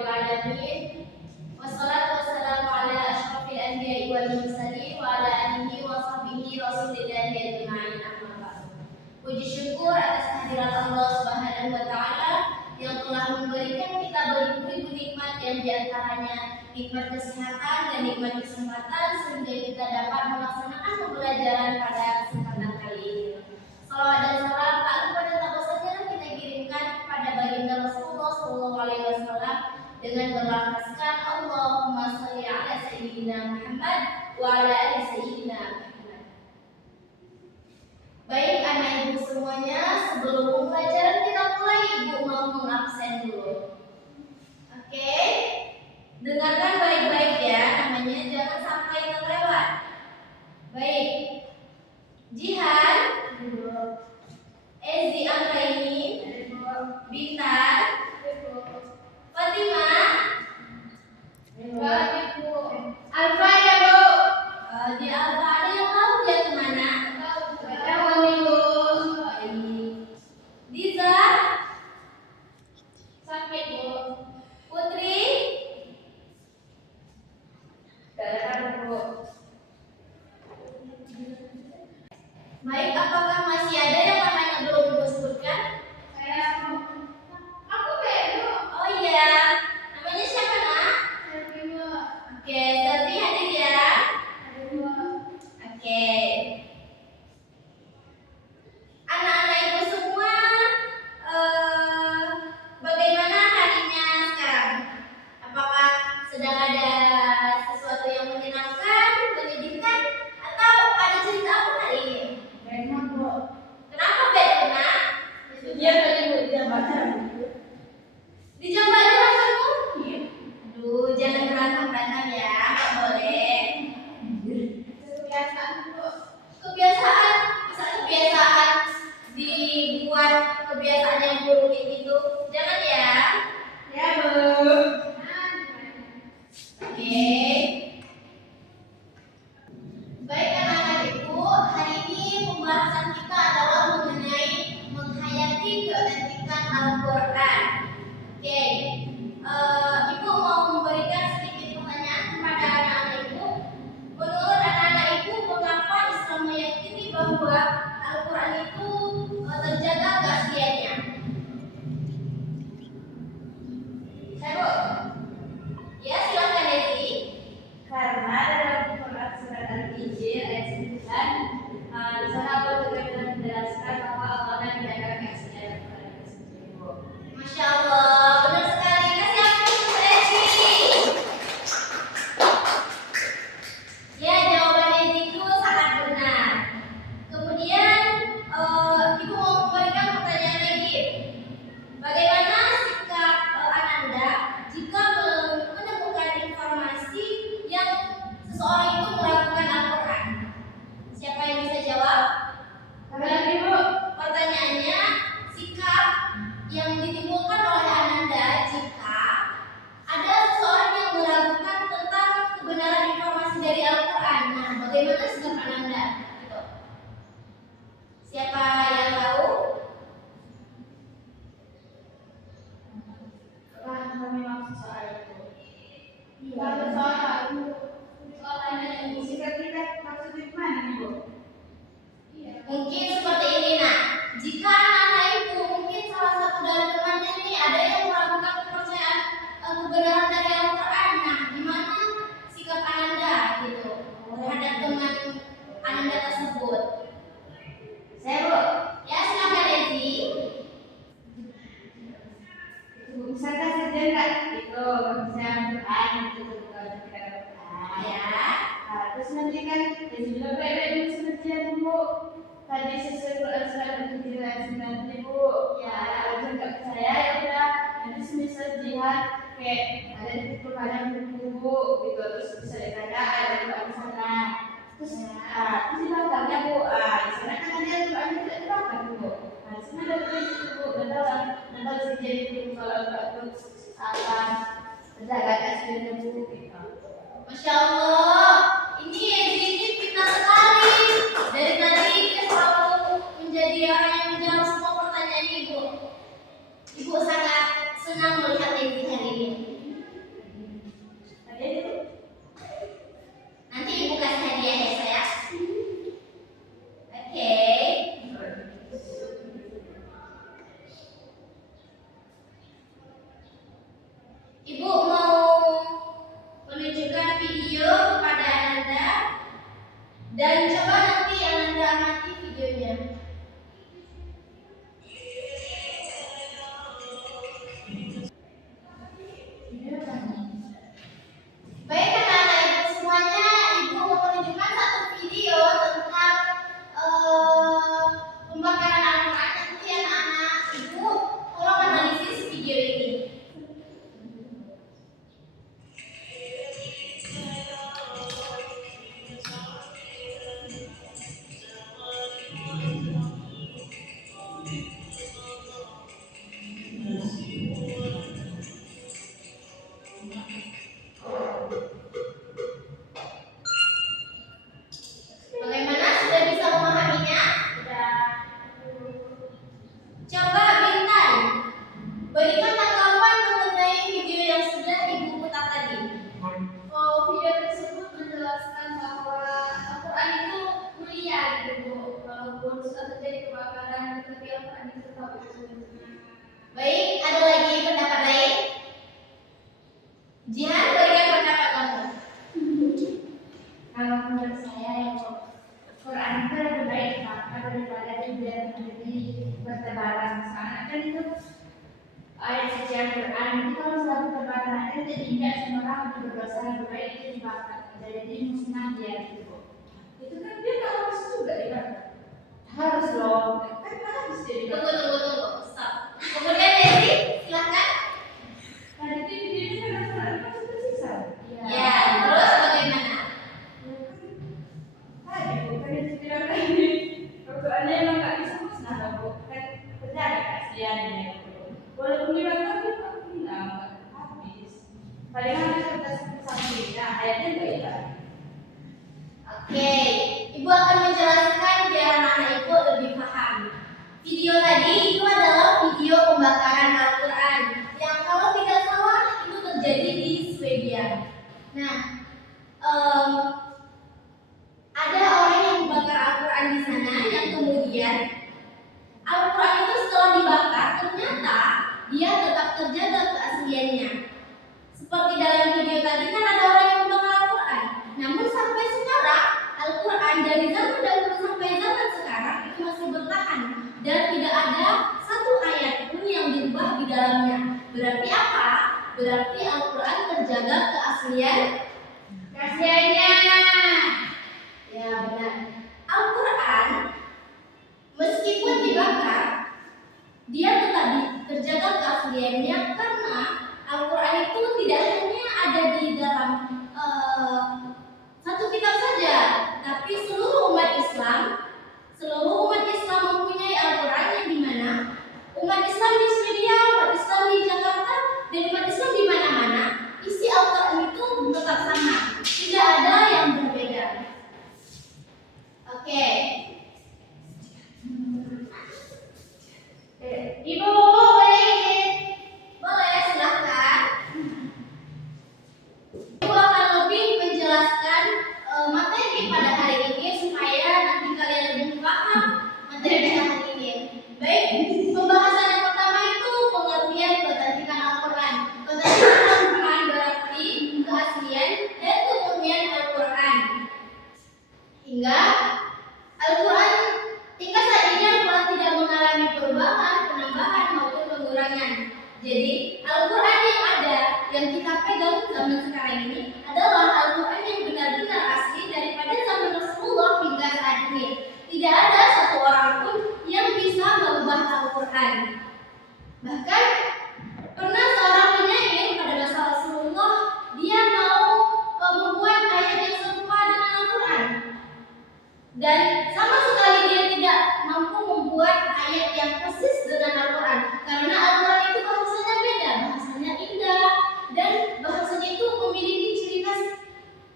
rabbil alamin. Wassalatu wassalamu ala asyrafil anbiya'i wal mursalin wa ala alihi wa sahbihi rasulillahi ajma'in. Amma ba'du. Puji syukur atas kehadirat Allah Subhanahu wa taala yang telah memberikan kita beribu-ribu nikmat, yang diantaranya nikmat kesehatan dan nikmat kesempatan sehingga kita dapat melaksanakan pembelajaran pada kesempatan kali ini. Salawat dan salam tak lupa dan tak bosan jarang kita kirimkan kepada baginda Rasulullah SAW dengan berlafazkan Allahumma sholli ala sayyidina Muhammad wa ala ali sayyidina Muhammad. Baik anak ibu semuanya, sebelum pembelajaran kita mulai, ibu mau mengabsen dulu. Oke? Dengarkan baik-baik ya, namanya jangan sampai terlewat. Baik. Jihan, Ezi Anggraini, Bintar, Fatimah, Alfa ya Bu. Di Alfa ada yang tahu dia kemana? Tahu Bu. Diza, sakit Bu. Putri, Bu. Baik, apakah masih ada yang namanya belum ibu sebutkan? Aku Beru. Oh iya, namanya siapa nak? Oke, Selvi hadir ya. Oke. Anak-anak ibu semua, bagaimana harinya sekarang? Apakah sedang ada sesuatu yang menyenangkan, menyedihkan, atau ada cerita apa hari ini? Kenapa Betna? Dia tadi di jambatan. Di jambatan kamu? Iya. Aduh, jangan berantem-berantem ya, nggak boleh. Kebiasaan Bu. Kebiasaan, bisa kebiasaan dibuat kebiasaan yang buruk itu. Jangan ya. Ya Bu. Oke. Baik anak-anak ibu, hari ini pembahasan kita adalah mengenai menghayati keautentikan Al-Quran. Oke, ibu mau memberikan sedikit pertanyaan kepada anak-anak ibu. Menurut anak-anak ibu, mengapa Islam meyakini bahwa Al-Quran itu terjaga keasliannya? Saya Bu. Ya, silakan Desi. Karena dalam Quran surat Al-Injil ayat 9 di sana Allah juga menjelaskan bahwa Allah menjaga keaslian Al-Quran itu sendiri, Bu. Masya Allah, benar sekali. Kasih aplaus untuk Desi. Ya, jawaban Desi itu sangat benar. Kemudian ibu mau memberikan pertanyaan lagi. Bagaimana sikap Ananda jika menemukan informasi yang seseorang itu meragukan Al-Quran? Siapa yang bisa jawab? Apa lagi, Bu? Pertanyaannya, sikap yang ditimbulkan oleh Ananda jika ada seseorang yang meragukan tentang kebenaran informasi dari Al-Quran. Nah, bagaimana sikap Ananda? Gitu. Siapa yang tahu? Kami maksud soal itu. Iya. Soalnya yang sikap kita maksudnya gimana nih, Bu? Mungkin seperti ini nak. Jika anak-anak ibu mungkin salah satu dari temannya ini ada yang meragukan kepercayaan kebenaran dari Al-Quran. Nah, gimana sikap Ananda gitu terhadap teman Ananda tersebut? Saya, Bu. Ya, silakan Desi. Misalkan saja enggak itu misalnya Quran itu bukan kita Quran Ya. terus nanti kan juga baik-baik dulu seperti Bu tadi sesuai Quran surat Al-Injil ayat 9 Bu ya kalau nggak percaya ya udah nanti semisal jihad kayak ada di kepada buku gitu terus bisa ditanya ada Quran di sana terus terus dibacanya Bu di sana kan ada Quran tidak dibaca Bu di sana ada tulis Bu dalam jadi Bu kalau nggak akan terjaga keasliannya Bu gitu. Masya Allah, ini Desi ini pintar sekali. Dari tadi dia selalu menjadi orang yang menjawab semua pertanyaan ibu. Ibu sangat senang melihat Desi hari ini. Bagaimana, sudah bisa memahaminya? Sudah. Coba Bintan, berikan tanggapan mengenai video yang sudah Ibu putar tadi. Video tersebut menjelaskan bahwa Al-Quran itu mulia gitu Bu. Walaupun sudah terjadi kebakaran, tapi Al-Quran itu tetap mulia. Baik, ada lagi pendapat lain? Jihan, berikan pendapat kamu. Kalau menurut saya ya Quran itu lebih baik dibakar daripada dibiarkan jadi bertebaran. Soalnya kan itu ayat suci Al-Quran itu kalau sudah bertebaran aja jadi tidak semua orang berdosa, lebih baik itu dibakar. Jadi musnah dia gitu. Itu kan dia tak harus juga dibakar. Harus dong. Kan harus dia dibakar. Tunggu, stop. Kemudian Desi, silakan. Tadi itu videonya kan Al-Quran kan sudah tersisa. Ya, terus bagaimana? Tadi bukan itu bilang tadi. Al-Qurannya emang nggak bisa musnah loh Bu. Kan terjaga keasliannya. Walaupun dibakar dia tak hilang, habis. Paling ada kertas samping, nah ayatnya nggak hilang. Oke, Ibu akan menjelaskan biar anak Ibu lebih paham. Video tadi itu adalah video pembakaran Al-Quran yang kalau tidak salah itu terjadi di Swedia. Nah, ada orang yang membakar Al-Quran di sana yang kemudian Al-Quran itu setelah dibakar ternyata dia tetap terjaga keasliannya. Seperti dalam video tadi kan ada orang yang membakar Al-Quran. Namun sampai sekarang Al-Quran dari zaman dahulu sampai zaman sekarang itu masih bertahan dan tidak ada satu ayat pun yang dirubah di dalamnya. Berarti apa? Berarti Al-Quran terjaga keasliannya. Ya benar. Al-Quran meskipun dibakar dia tetap terjaga keasliannya karena Al-Quran itu tidak hanya ada di dalam satu kitab saja, tapi seluruh umat Islam mempunyai Al-Quran yang dimana umat Islam di Swedia, umat Islam di Jakarta, dan umat Islam di mana-mana isi Al-Quran itu tetap sama, tidak ada yang berbeda. Oke. Ibu boleh izin? Boleh, silahkan. Ibu akan lebih menjelaskan materi pada hari ini supaya nanti kalian lebih paham materi pada hari ini. Baik, pembahasan yang pertama itu pengertian ketertiban Al-Quran. Ketertiban Al-Quran berarti keaslian dan kemurnian Al-Quran. Hingga saat ini Al-Quran tidak mengalami perubahan, penambahan maupun pengurangan. Jadi Al-Quran yang ada, yang kita pegang zaman sekarang ini adalah Al-Quran yang benar-benar asli daripada zaman Rasulullah hingga saat ini. Tidak ada satu orang pun yang bisa merubah Al-Quran. Bahkan pernah seorang penyair pada masa Rasulullah, dia mau membuat ayat yang serupa dengan Al-Quran. Dan sama sekali dia tidak mampu membuat ayat yang persis dengan Al-Quran. Karena Al-Quran itu bahasanya beda, bahasanya indah, dan bahasanya itu memiliki ciri khas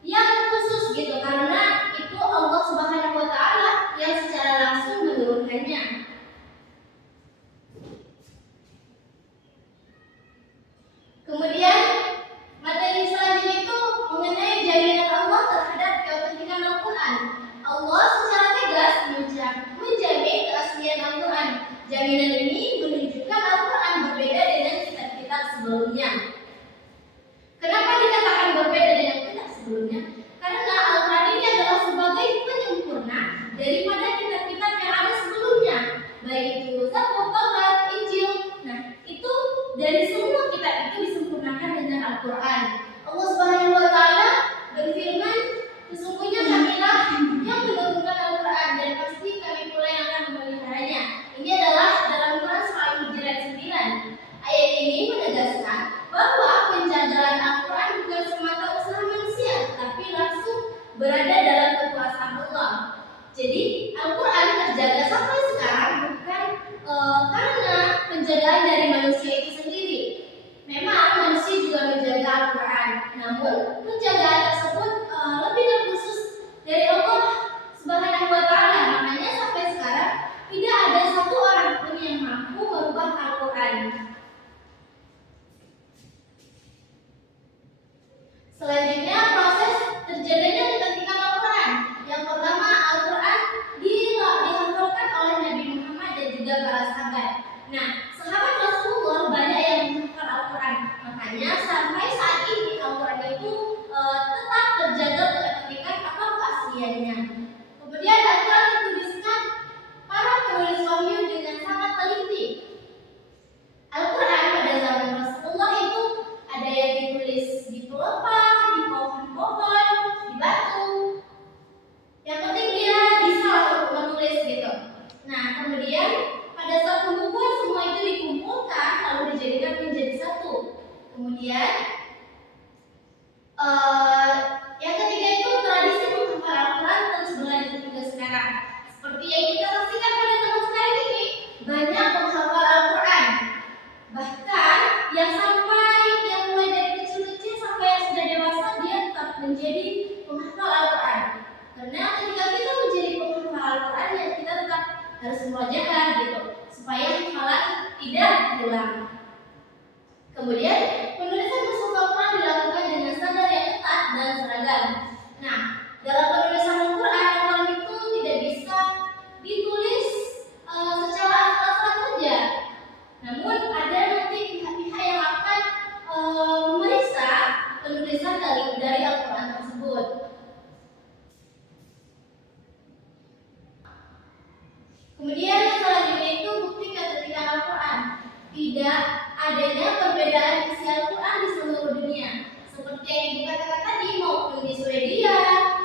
yang khusus gitu. Karena itu Allah Subhanahu wa Ta'ala yang secara langsung menurunkannya. Selanjutnya proses terjaganya ketertiban Al-Quran. Yang pertama, Al-Quran dihafalkan oleh Nabi Muhammad dan juga para sahabat. Nah, sahabat Rasulullah banyak yang menghafal Al-Quran. Makanya sampai saat ini Al-Quran itu tetap terjaga ketertiban atau keasliannya. Kemudian Al-Quran dituliskan para penulis wahyu dengan sangat teliti. Al-Quran pada zaman Rasulullah itu ada yang ditulis di pelepah, di pohon-pohon, di batu. Yang penting dia bisa menulis gitu. Nah, kemudian pada saat pembukuan semua itu dikumpulkan lalu dijadikan menjadi satu. Kemudian yang ketiga itu tradisi menghafal Al-Quran terus berlanjut hingga sekarang. Seperti yang kita saksikan pada zaman sekarang ini, banyak penghafal Al-Quran. Bahkan yang mulai dari kecil-kecil sampai yang sudah dewasa dia tetap menjadi penghafal Al-Quran. Karena ketika kita menjadi penghafal Al-Quran ya kita tetap harus merajakan gitu supaya hafalan tidak hilang. Kemudian penulisan mushaf Al-Quran dilakukan dengan standar yang ketat dan seragam. Nah, dalam penulisan Al-Quran itu tidak bisa ditulis secara asal-asalan saja. Namun ada nanti pihak-pihak yang akan memeriksa penulisan dari Al-Quran tersebut. Kemudian yang selanjutnya itu bukti ketertiban Al-Quran. Tidak adanya perbedaan isi Al-Quran di seluruh dunia. Seperti yang dikatakan tadi, maupun di Swedia,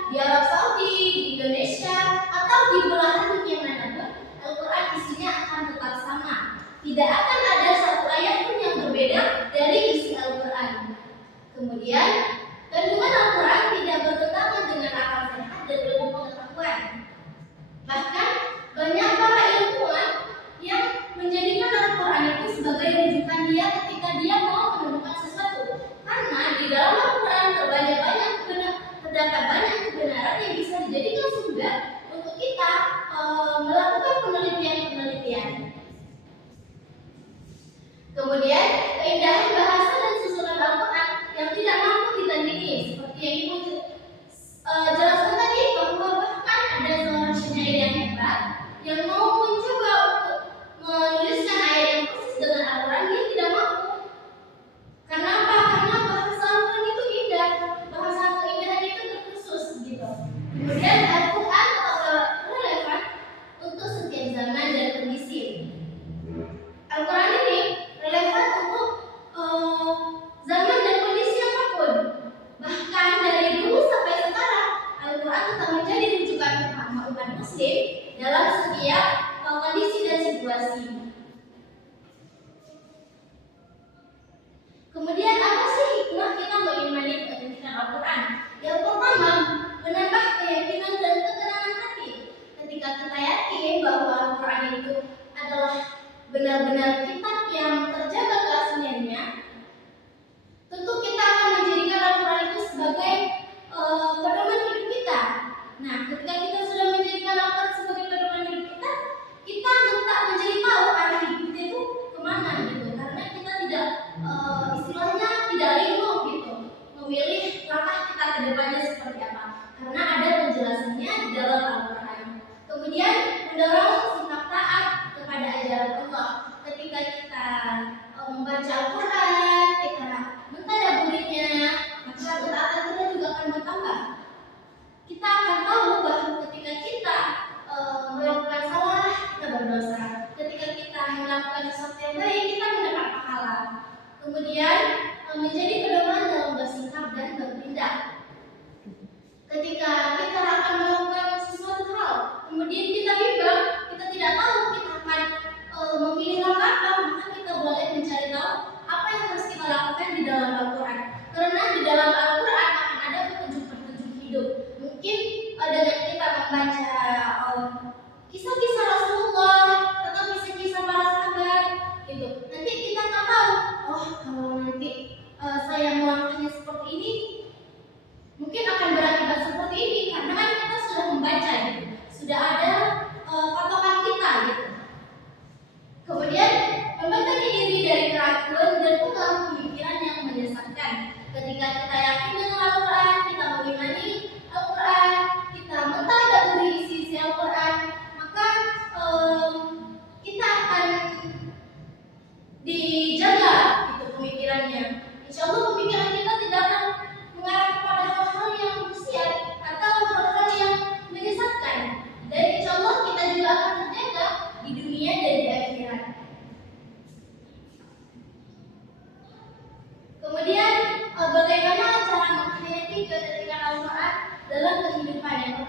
di Arab Saudi, di Indonesia, atau di belahan dunia manapun, Al-Quran isinya akan tetap sama. Tidak akan ada satu ayat pun yang berbeda dari isi Al-Quran. Kemudian, kandungan Al-Quran tidak bertentangan dengan akal sehat dan ilmu pengetahuan. Bahkan, banyak para ilmuwan yang menjadikan Al-Quran itu sebagai rujukan dia ketika dia mau menemukan sesuatu. Karena di dalam Al-Quran terdapat banyak kebenaran yang bisa dijadikan sumber untuk kita melakukan penelitian-penelitian. Kemudian keindahan bahasa dan susunan Al-Quran yang tidak mampu ditandingi, seperti yang Ibu jelaskan tadi, bahwa bahkan ada seorang penyair yang hebat yang mau mencoba untuk menuliskan ayat yang persis dengan Al-Quran, dia tidak mampu. Karena apa? Karena bahasa Al-Quran itu indah, bahasa keindahan itu terkhusus gitu. Kemudian Al-Quran relevan untuk setiap zaman dan kondisi. Al-Quran ini relevan untuk zaman dan kondisi apapun. Bahkan dari dulu sampai sekarang, Al-Quran tetap menjadi rujukan umat Muslim dalam setiap kondisi dan situasi. Kemudian apa sih hikmah kita mengimani ketertiban Al-Quran? Yang pertama, menambah keyakinan dan ketenangan hati. Ketika kita yakin bahwa Al-Quran itu adalah benar-benar kitab yang terjaga keasliannya, tentu kita akan menjadikan Al-Quran itu sebagai pedoman hidup kita. Nah, ketika kita sudah menjadikan Al-Quran sebagai pedoman hidup kita, kita tak menjadi tahu arah hidup kita itu kemana gitu. Karena kita tidak istilahnya tidak linglung gitu, memilih langkah kita ke depannya seperti apa. Karena ada penjelasannya di dalam Al-Quran. Kemudian mendorong sikap taat kepada ajaran Allah. Ketika kita membaca Al-Quran, kita mentadabburinya, maka ketaatan kita juga akan bertambah. Kita akan tahu bahwa ketika kita melakukan salah, kita berdosa. Ketika kita melakukan sesuatu yang baik, kita mendapat pahala. Kemudian menjadi pedoman dalam bersikap dan bertindak. Ketika kita akan melakukan sesuatu hal, kemudian kita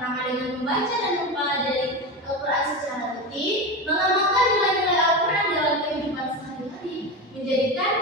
pertama dengan membaca dan mempelajari Al-Quran secara rutin, mengamalkan nilai-nilai Al-Quran dalam kehidupan sehari-hari, menjadikan